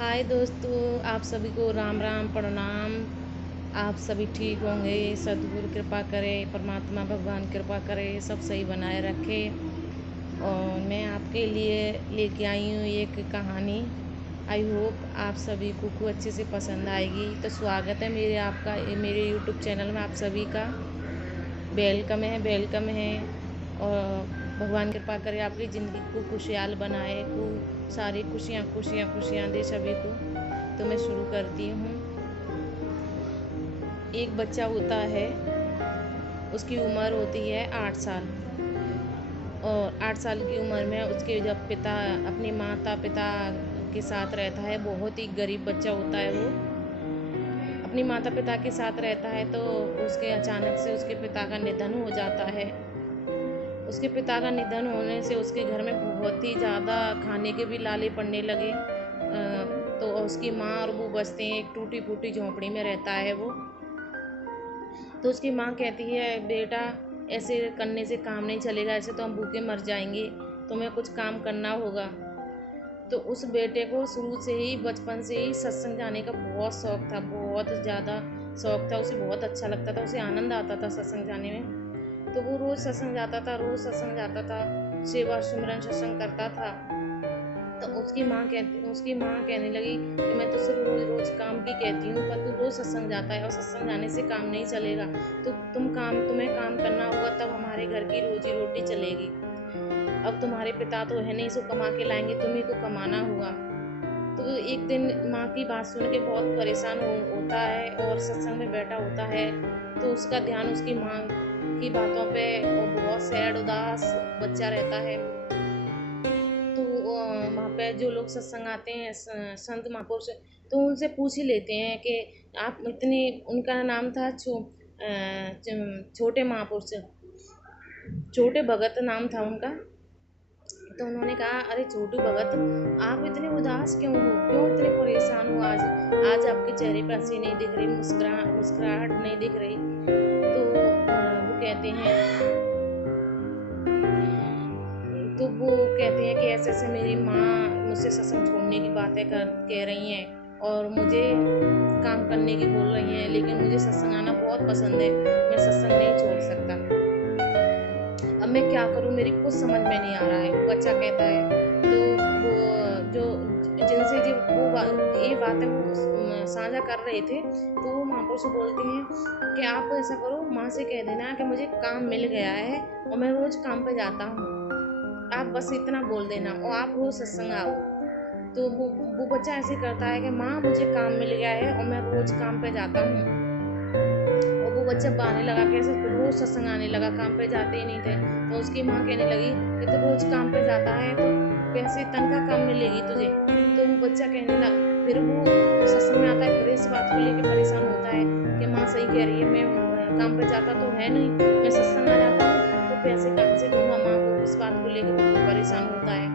हाय दोस्तों, आप सभी को राम राम प्रणाम। आप सभी ठीक होंगे। सद्गुरु कृपा करे, परमात्मा भगवान कृपा करे, सब सही बनाए रखे। और मैं आपके लिए लेके आई हूँ एक कहानी। आई होप आप सभी को अच्छे से पसंद आएगी। तो स्वागत है मेरे यूट्यूब चैनल में आप सभी का। वेलकम है। और भगवान कृपा करे आपकी ज़िंदगी को खुशहाल बनाए, को सारी खुशियाँ खुशियाँ खुशियाँ दे सभी को। तो मैं शुरू करती हूँ। एक बच्चा होता है, उसकी उम्र होती है 8 साल। और 8 साल की उम्र में उसके जब पिता अपने माता पिता के साथ रहता है, बहुत ही गरीब बच्चा होता है वो। अपनी माता पिता के साथ रहता है तो उसके अचानक से उसके पिता का निधन हो जाता है। उसके पिता का निधन होने से उसके घर में बहुत ही ज़्यादा खाने के भी लाले पड़ने लगे। तो उसकी माँ और वो बसते हैं, एक टूटी फूटी झोंपड़ी में रहता है वो। तो उसकी माँ कहती है, बेटा ऐसे करने से काम नहीं चलेगा, ऐसे तो हम भूखे मर जाएंगे, तुम्हें कुछ काम करना होगा। तो उस बेटे को शुरू से ही, बचपन से ही सत्संग जाने का बहुत शौक था, बहुत ज़्यादा शौक था। उसे बहुत अच्छा लगता था, उसे आनंद आता था सत्संग जाने में। तो वो रोज़ सत्संग जाता था, सेवा सुमरन सत्संग करता था। तो उसकी माँ कहने लगी कि मैं तो सिर्फ रोज़ रोज़ काम की कहती हूँ, पर तू रोज़ सत्संग जाता है और सत्संग जाने से काम नहीं चलेगा। तो तुम्हें काम करना होगा, तब हमारे घर की रोजी रोटी चलेगी। अब तुम्हारे पिता तो है नहीं, सो कमा के लाएंगे, तुम्ही को कमाना होगा। तो एक दिन माँ की बात सुन के बहुत परेशान होता है और सत्संग में बैठा होता है। तो उसका ध्यान उसकी माँ की बातों पे, और बहुत सैड उदास बच्चा रहता है। तो वहाँ पे जो लोग सत्संग आते हैं, संत महापुरुष, तो उनसे पूछ ही लेते हैं कि आप इतने, उनका नाम था छोटे महापुरुष, छोटे भगत नाम था उनका। तो उन्होंने कहा, अरे छोटू भगत, आप इतने उदास क्यों हो, क्यों इतने परेशान हो? आज आज आपके चेहरे पर हंसी नहीं दिख रही, मुस्कुराहट नहीं दिख रही। तो वो कहते हैं कि ऐसे ऐसे मेरी माँ मुझसे सत्संग छोड़ने की बातें कह रही हैं और मुझे काम करने की बोल रही हैं, लेकिन मुझे सत्संग आना बहुत पसंद है, मैं सत्संग नहीं छोड़ सकता। अब मैं क्या करूँ, मेरी कुछ समझ में नहीं आ रहा है, बच्चा कहता है। तो वो जो जिनसे जो ये बातें वो साझा कर रहे थे, तो वो माँ से बोलते हैं कि आप ऐसा करो, माँ से कह देना कि मुझे काम मिल गया है और मैं रोज़ काम पे जाता हूँ। आप बस इतना बोल देना और आप रोज़ सत्संग आओ। तो वो बच्चा ऐसे करता है कि माँ मुझे काम मिल गया है और मैं रोज़ काम पे जाता हूँ। और वो बच्चा बहाने लगा, कैसे रोज़ सत्संग आने लगा, काम पे जाते ही नहीं थे। तो उसकी माँ कहने लगी कि तो रोज़ काम पे जाता है तो कैसे तनख्वाह कम मिलेगी तुझे? तो वो बच्चा कहने लगा, फिर वो सत्संग में आता है, फिर इस बात को लेकर परेशान होता है कि माँ सही कह रही है, मैं काम पे जाता तो है नहीं, मैं सत्संग आ जाता हूँ तो पैसे कहाँ से दूंगा माँ को। इस बात को लेकर वो परेशान होता है।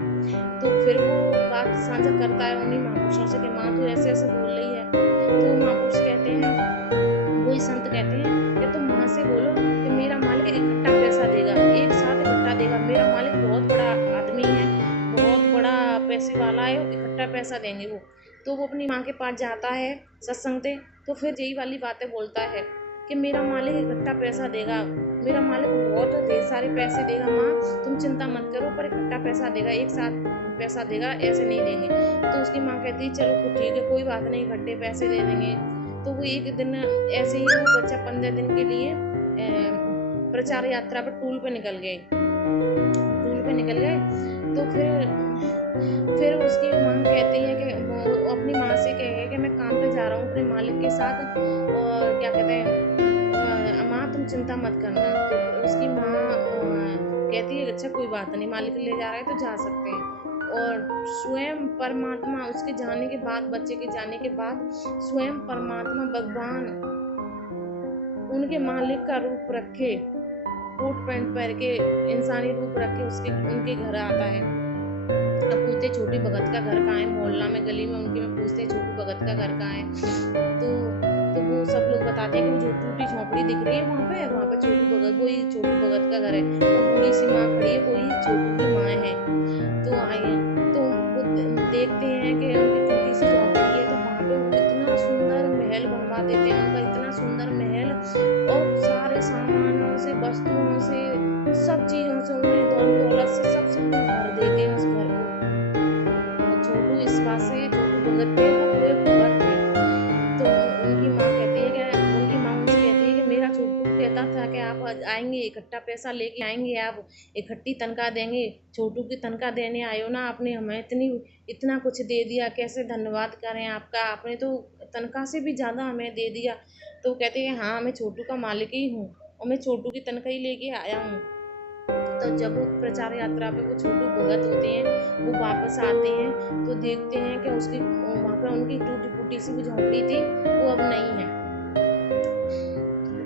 तो फिर वो बात साझा करता है उन्हीं महापुरुषों से कि माँ तो ऐसे ऐसे बोल रही है। तो महापुरुष कहते हैं, वही संत कहते हैं कि तुम माँ से बोलो कि मेरा मालिक इकट्ठा पैसा देगा, एक साथ इकट्ठा देगा। मेरा मालिक बहुत बड़ा आदमी है, बहुत बड़ा पैसे वाला है, इकट्ठा पैसा देंगे वो। तो वो अपनी माँ के पास जाता है सत्संग से, तो फिर यही वाली बातें बोलता है कि मेरा मालिक इकट्ठा पैसा देगा, मेरा मालिक बहुत ढेर सारे पैसे देगा, माँ तुम चिंता मत करो, पर इकट्ठा पैसा देगा, एक साथ पैसा देगा, ऐसे नहीं देंगे। तो उसकी माँ कहती है, चलो ठीक है, कोई बात नहीं, इकट्ठे पैसे दे देंगे। तो वो एक दिन ऐसे ही वो बच्चा 15 दिन के लिए प्रचार यात्रा पर टूल पे निकल गए। तो फिर उसकी माँ कहती है कि वो अपनी माँ से कहे कि मैं काम पे जा रहा हूँ अपने मालिक के साथ, और क्या कहते हैं, माँ तुम चिंता मत करना। तो उसकी माँ कहती है, अच्छा कोई बात नहीं, मालिक ले जा रहा है तो जा सकते हैं। और स्वयं परमात्मा उसके जाने के बाद, बच्चे के जाने के बाद, स्वयं परमात्मा भगवान उनके मालिक का रूप रखे, कोट पैंट पहन के, इंसानी रूप रखे उनके घर आता है। अब पूछते छोटी भगत का घर कहाँ है, मोहल्ला में गली में उनके में पूछते छोटू भगत का घर कहाँ है। तो वो सब लोग बताते हैं कि वो जो टूटी झोंपड़ी दिख रही है वहाँ पे छोटू भगत, वही छोटू भगत का घर है। वो बूढ़ी सी माँ खड़ी है, वही छोटू की माँ है। तो आइए, तो वो देखते हैं कि उनकी टूटी सी झोंपड़ी विश्वास से छोटू भगत पे वो पूरे भगत थे। तो उनकी माँ कहती है कि उनकी माँ उनसे कहती है कि मेरा छोटू कहता था कि आप आज आएंगे, इकट्ठा पैसा लेके आएंगे, आप इकट्ठी तनख्वाह देंगे, छोटू की तनख्वाह देने आयो ना, आपने हमें इतना कुछ दे दिया, कैसे धन्यवाद करें आपका, आपने तो तनख्वाह से भी ज़्यादा हमें दे दिया। तो कहते हैं हाँ, मैं छोटू का मालिक ही हूँ और मैं छोटू की तनख्वाह ही लेके आया हूँ। तो जब वो प्रचार यात्रा पे वो छोटू भगत होते हैं, वो वापस आते हैं तो देखते हैं कि उसकी वहाँ पे उनकी टूटी फूटी सी झोंपड़ी थी, वो अब नहीं है।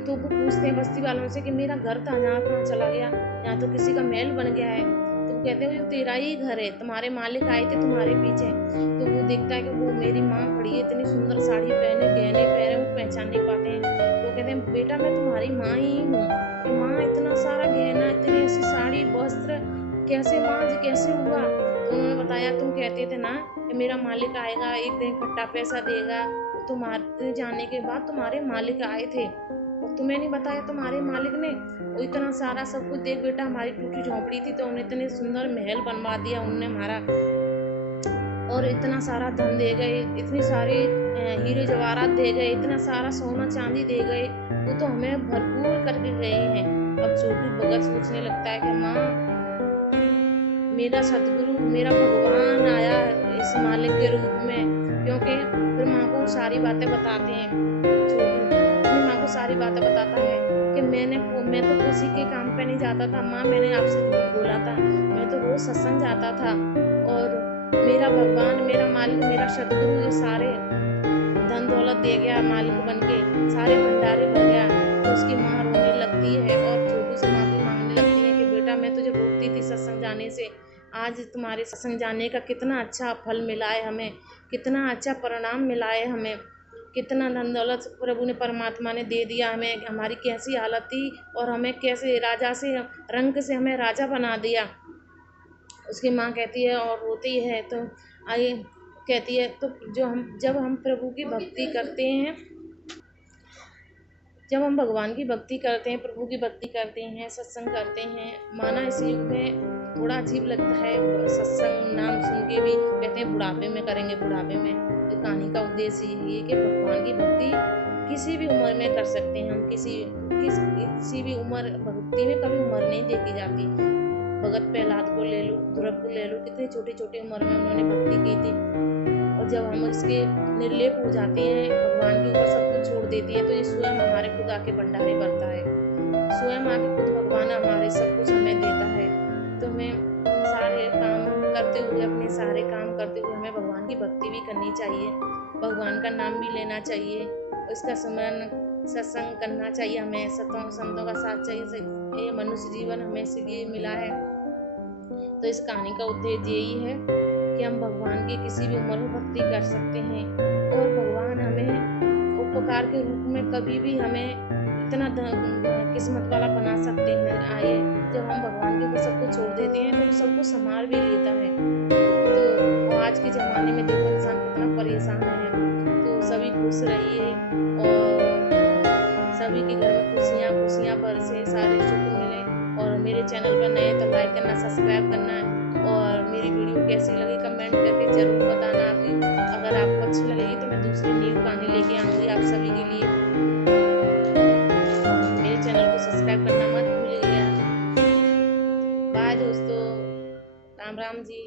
तो वो पूछते हैं बस्ती वालों से कि मेरा घर था यहाँ कहाँ चला गया, यहाँ तो किसी का महल बन गया है। तो वो कहते हैं ये तेरा ही घर है, तुम्हारे मालिक आए थे तुम्हारे पीछे। तो वो देखता है कि वो मेरी माँ खड़ी है, इतनी सुंदर साड़ी पहने, गहने पहने, वो पहचान नहीं पाते हैं। तो कहते हैं बेटा मैं तुम्हारी माँ ही हूँ। माँ इतना सारा गहना, इतनी ऐसी साड़ी वस्त्र कैसे माँ जी कैसे हुआ? तो उन्होंने बताया तुम कहते थे ना कि मेरा मालिक आएगा, एक दिन इकट्ठा पैसा देगा। तुम्हारे जाने के बाद तुम्हारे मालिक आए थे और तुम्हें नहीं बताया तुम्हारे मालिक ने। वो इतना सारा सब कुछ देख बेटा, हमारी टूटी झोंपड़ी थी तो उन्हें इतने सुंदर महल बनवा दिया उनने हमारा, और इतना सारा धन दे गए, इतनी सारी हीरे जवाहरात दे गए, इतना सारा सोना चांदी दे गए, वो तो हमें भरपूर करके गए हैं। अब छोटू भगत सोचने लगता है कि माँ मेरा सतगुरु, मेरा भगवान आया इस मालिक के रूप में। क्योंकि फिर माँ को सारी बातें बताते हैं, छोटू अपनी माँ को सारी बातें बताता है कि मैं तो किसी के काम पे नहीं जाता था माँ, मैंने आपसे झूठ बोला था, मैं तो रोज सत्संग जाता था और मेरा भगवान, मेरा मालिक, मेरा सतगुरु ये सारे धन दौलत दे गया, मालिक बन के सारे भंडारे भर गया। तो उसकी माँ रोने लगती है और छोटू से माफी मांगने लगती है कि बेटा मैं तुझे रोकती थी सत्संग जाने से, आज तुम्हारे सत्संग जाने का कितना अच्छा फल मिला है हमें, कितना अच्छा परिणाम मिला है हमें, कितना धन दौलत प्रभु ने परमात्मा ने दे दिया हमें, हमारी कैसी हालत थी और हमें कैसे राजा से रंक से हमें राजा बना दिया। उसकी माँ कहती है और रोती है। तो आइए कहती है तो जब हम प्रभु की भक्ति करते हैं, जब हम भगवान की भक्ति करते हैं, प्रभु की भक्ति करते हैं, सत्संग करते हैं, माना इस युग में थोड़ा अजीब लगता है सत्संग नाम सुन के भी, कहते हैं बुढ़ापे में करेंगे, बुढ़ापे में। तो कहानी का उद्देश्य यही है कि भगवान की भक्ति किसी भी उम्र में कर सकते हैं हम, किसी भी उम्र, भक्ति में कभी उम्र नहीं देखी जाती। भगत प्रहलाद को ले लो, ध्रुव को ले लो, कितनी छोटी छोटी उम्र में उन्होंने भक्ति की थी। और जब हम इसके निर्लेप हो जाते हैं, भगवान के ऊपर सब कुछ छोड़ देते हैं, तो ये स्वयं हमारे खुद आके भंडारे भरता है, स्वयं आके खुद भगवान हमारे सब कुछ हमें देता है। तो हमें सारे काम करते हुए, अपने सारे काम करते हुए हमें भगवान की भक्ति भी करनी चाहिए, भगवान का नाम भी लेना चाहिए, उसका स्मरण सत्संग करना चाहिए, हमें संतों का साथ चाहिए। ये मनुष्य जीवन हमें इसलिए मिला है। तो इस कहानी का उद्देश्य यही है कि हम भगवान की किसी भी उम्र में भक्ति कर सकते हैं और भगवान हमें उपकार के रूप में कभी भी हमें इतना किस्मत वाला बना सकते हैं। आइए जब हम भगवान के ऊपर सब कुछ छोड़ देते हैं तो सबको संभाल भी लेता है। तो आज के ज़माने में देखो इंसान कितना परेशान है। तो सभी खुश रहिए और सभी के घर में खुशियाँ बरसे, सारे सुख मिले। और मेरे चैनल पर नए तो लाइक करना, सब्सक्राइब करना, और मेरी वीडियो कैसी लगी कमेंट करके ज़रूर बताना। आपकी अगर आपको अच्छी लगेगी तो मैं दूसरी न्यू कहानी लेके आऊँगी आप सभी के लिए। मेरे चैनल को सब्सक्राइब करना मत भूलिएगा। बाय दोस्तों, राम राम जी।